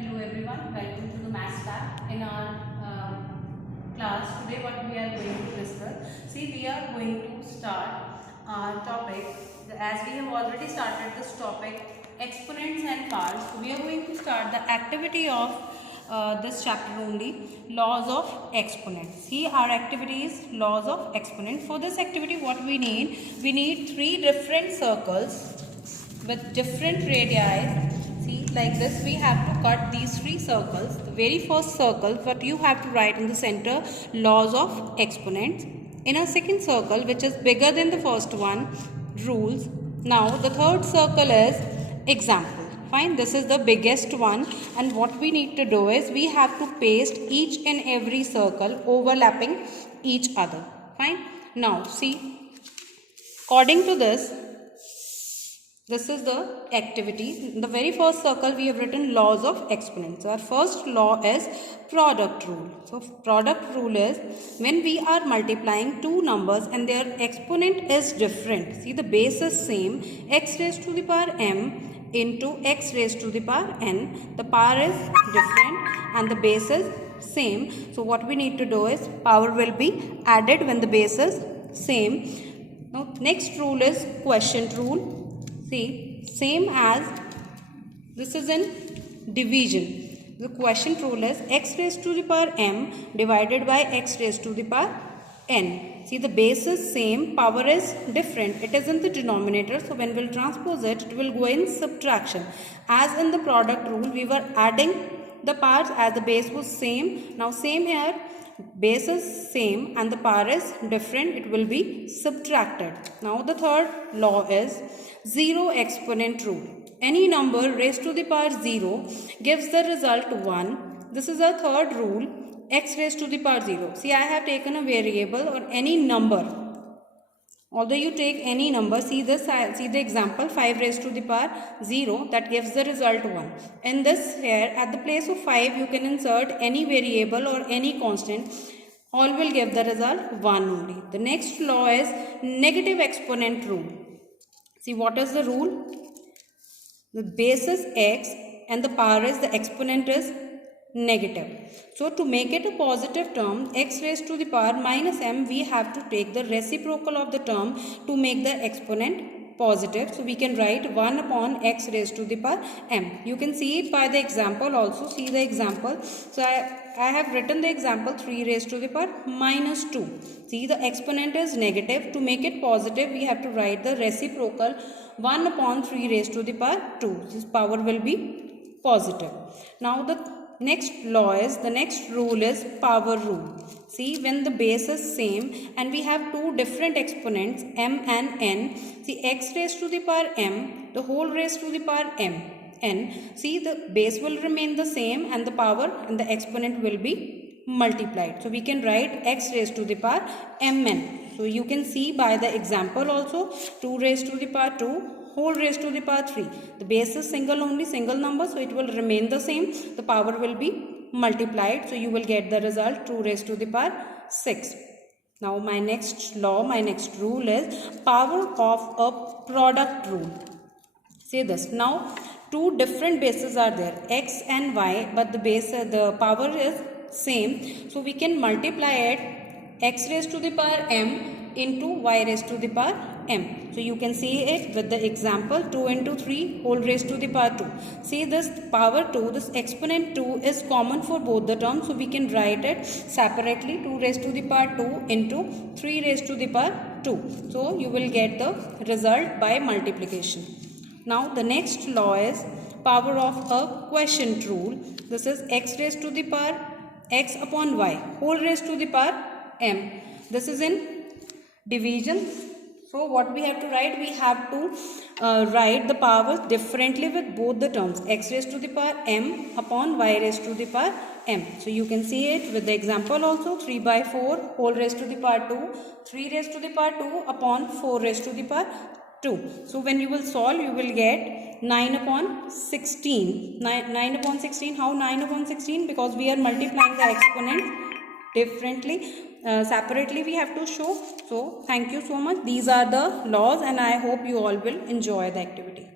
Hello everyone, welcome to the Maths Lab. In our class today, what we are going to discuss. See, we are going to start our topic as we have already started this topic, exponents and powers. So we are going to start the activity of this chapter only, laws of exponents. See, our activity is laws of exponents. For this activity, what we need three different circles with different radii. See, like this we have to cut these three circles. The very first circle, what you have to write in the center, laws of exponents. In a second circle, which is bigger than the first one, rules. Now the third circle is example. Fine, this is the biggest one, and what we need to do is we have to paste each and every circle overlapping each other. Fine. Now see, according to this is the activity. In the very first circle we have written laws of exponents. Our first law is product rule. So product rule is when we are multiplying two numbers and their exponent is different. See, the base is same, x raised to the power m into x raised to the power n. The power is different and the base is same. So what we need to do is power will be added when the base is same. Now next rule is quotient rule. See, same as this is in division. The quotient rule is x raised to the power m divided by x raised to the power n. See, the base is same, power is different. It is in the denominator. So when we'll transpose it, it will go in subtraction. As in the product rule, we were adding the powers as the base was same. Now same here, base is same and the power is different, it will be subtracted. Now the third law is zero exponent rule. Any number raised to the power 0 gives the result 1. This is our third rule, x raised to the power 0. See, I have taken a variable or any number. Although you take any number, see the example 5 raised to the power 0, that gives the result 1. In this here, at the place of 5, you can insert any variable or any constant. All will give the result 1 only. The next law is negative exponent rule. See, what is the rule? The base is x and the power is, the exponent is negative. So to make it a positive term, x raised to the power minus m, we have to take the reciprocal of the term to make the exponent positive. So we can write 1 upon x raised to the power m. You can see it by the example also. See the example. So I have written the example 3 raised to the power minus 2. See, the exponent is negative. To make it positive, we have to write the reciprocal 1 upon 3 raised to the power 2. This power will be positive. Now the next rule is power rule. See, when the base is same and we have two different exponents m and n, see, x raised to the power m, the whole raised to the power n, see, the base will remain the same and the power and the exponent will be multiplied. So we can write x raised to the power mn. So you can see by the example also, 2 raised to the power 2 whole raised to the power 3. The base is single only, single number, so it will remain the same. The power will be multiplied, so you will get the result 2 raised to the power 6. Now my next rule is power of a product rule. Say this. Now two different bases are there, x and y, but the power is same. So we can multiply it, x raised to the power m into y raised to the power m. So you can see it with the example 2 into 3 whole raised to the power 2. See, this power 2, this exponent 2 is common for both the terms. So we can write it separately, 2 raised to the power 2 into 3 raised to the power 2. So you will get the result by multiplication. Now the next law is power of a quotient rule. This is x raised to the power x upon y whole raised to the power m. This is in division. So what we have to write? We have to write the powers differently with both the terms, x raised to the power m upon y raised to the power m. So you can see it with the example also, 3 by 4 whole raised to the power 2, 3 raised to the power 2 upon 4 raised to the power 2. So when you will solve, you will get 9 upon 16. 9 upon 16. How 9 upon 16? Because we are multiplying the exponents differently. Separately we have to show. So thank you so much. These are the laws and I hope you all will enjoy the activity.